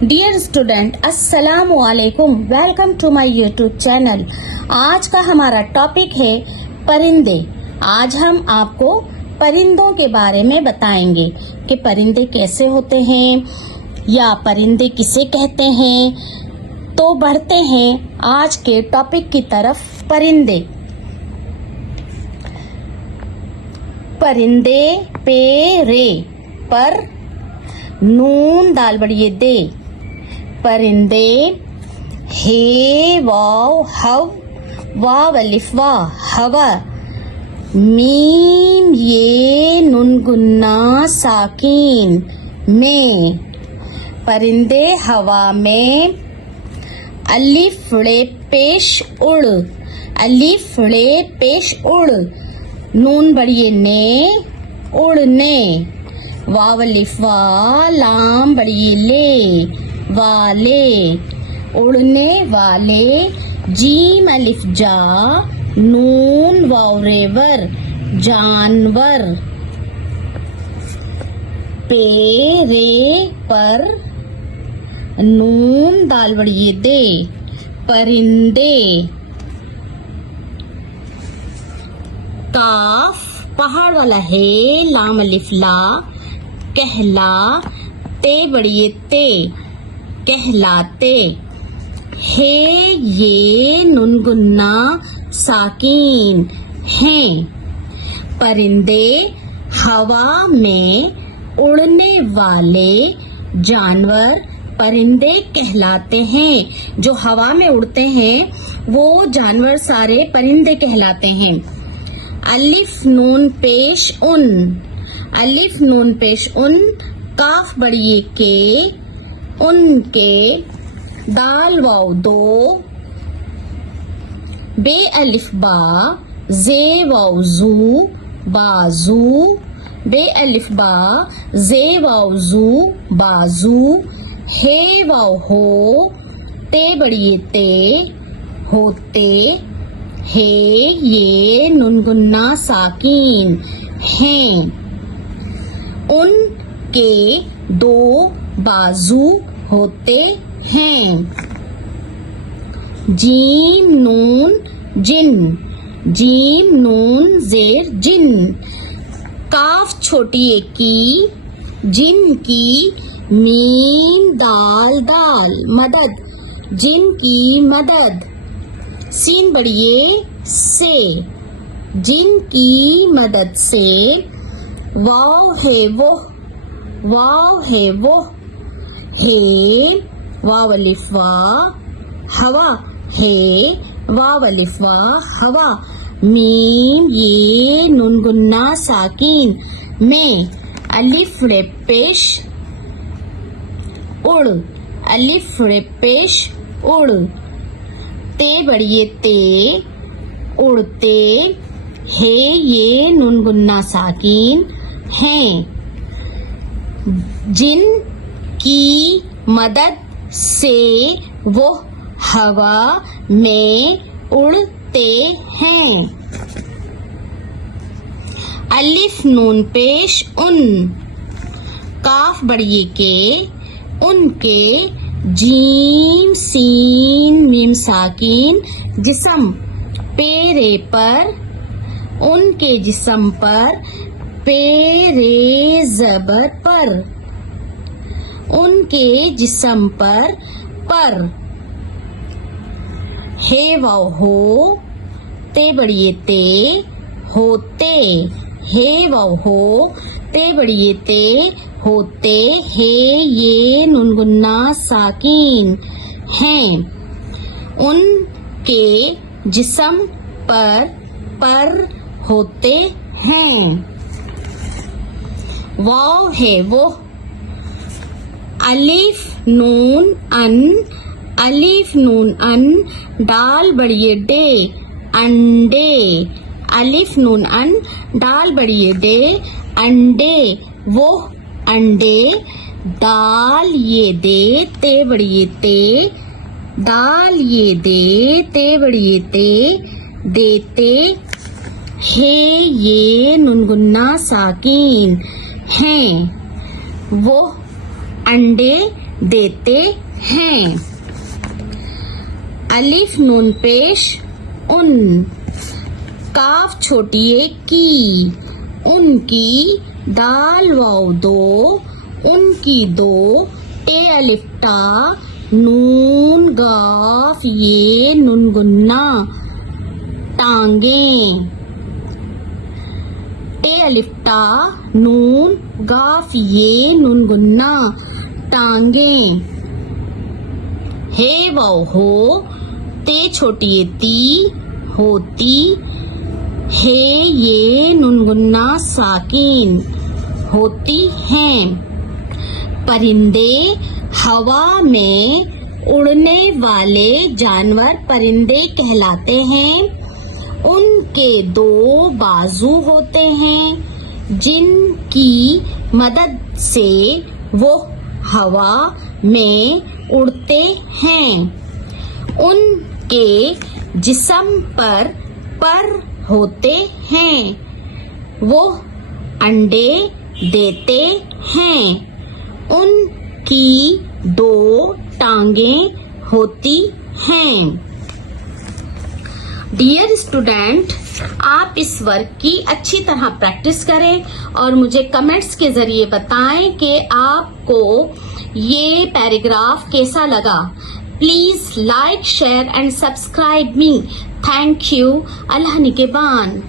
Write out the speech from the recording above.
Dear student, अस्सलाम वालेकुम। Welcome to my YouTube channel. आज का हमारा टॉपिक है परिंदे। आज हम आपको परिंदों के बारे में बताएंगे कि परिंदे कैसे होते हैं या परिंदे किसे कहते हैं। तो बढ़ते हैं आज के टॉपिक की तरफ। परिंदे। परिंदे पे रे पर नून दाल बड़िए दे। परिंदे हे वाव हव वाव अलिफ वा हवा मीम ये नुन गुन्ना साकीन में। परिंदे हवा में अलिफ ड़े पेश उड़। अलिफ ड़े पेश उड़ नून बड़िए ने उड़ने। वाव अलिफ वा लाम बड़िए ले वाले उड़ने वाले। जीम अलिफ जा नून वाव रेवर जानवर। पे रे पर नून दाल बड़िए दे परिंदे। काफ पहाड़ वाला है लाम अलिफ ला कहला ते बड़िए ते कहलाते। हे ये नुन गुन्ना साकीन हैं। परिंदे हवा में उड़ने वाले जानवर परिंदे कहलाते हैं। जो हवा में उड़ते हैं वो जानवर सारे परिंदे कहलाते हैं। अलिफ नून पेश उन। अलिफ नून पेश उन काफ बड़िए के उनके। दाल वाव दो बे अलिफ बा जे वाव जू बाजू। बे अलिफ बा जे वाव जू बाजू। हे वाव हो ते बड़िए ते होते। हे ये नुन गुन्ना साकीन हैं। उनके दो बाजू होते हैं। जीम नून जिन। जीम नून जेर जिन। काफ छोटी एक की जिन की मीम दाल दाल मदद जिन की मदद। सीन बड़िए से जिन की मदद से। वाव है वो वाव है वो हे वाव अलिफ वा हवा हे वाव अलिफ वा हवा मीम ये नुन गुन्ना साकीन में। अलिफ रे पेश उड़। अलिफ रे पेश उड़ ते बड़िए ते उड़ते। हे ये नुन गुन्ना साकीन हैं। जिन की मदद से वो हवा में उड़ते हैं। अलिफ नून पेश उन काफ बड़िए के उनके। जीम सीन मीम साकीन जिस्म पेरे पर उनके जिस्म पर। पेरे जबर पर उनके जिस्म पर। हे वाव हो ते बड़िए ते होते। हे वाव हो ते बड़िए ते होते। हे ये नुन गुन्ना साकीन हैं। उनके जिस्म पर होते हैं। वाव है वो अलिफ नून अन। अलिफ नून अन दाल बड़िए डे अंडे। अलिफ नून अन दाल बड़िए डे अंडे वो अंडे। दाल ये दे ते बड़िए ते दाल ये दे ते बड़िए ते देते। हे ये नुन गुन्ना साकीन हैं। वो अंडे देते हैं। अलिफ नून पेश उन, काफ छोटी ए की, उनकी, दाल वाव दो, उनकी दो, टे अलिफ टा, नून गाफ ये नून गुन्ना, टांगे, टे अलिफ टा, नून गाफ ये नून गुन्ना, टांगे। हे वाव हो, ते छोटी ए ती, होती, हे ये नून गुन्ना साकिन, होती हैं। परिंदे हवा में उड़ने वाले जानवर परिंदे कहलाते हैं। उनके दो बाजू होते हैं जिनकी मदद से वो हवा में उड़ते हैं। उनके जिस्म पर होते हैं। वो अंडे देते हैं। उनकी दो टांगें होती हैं। डियर स्टूडेंट, आप इस वर्क की अच्छी तरह प्रैक्टिस करें और मुझे कमेंट्स के जरिए बताएं कि आपको ये पैराग्राफ कैसा लगा। Please like, share and subscribe me. Thank you. Allah निगहबान।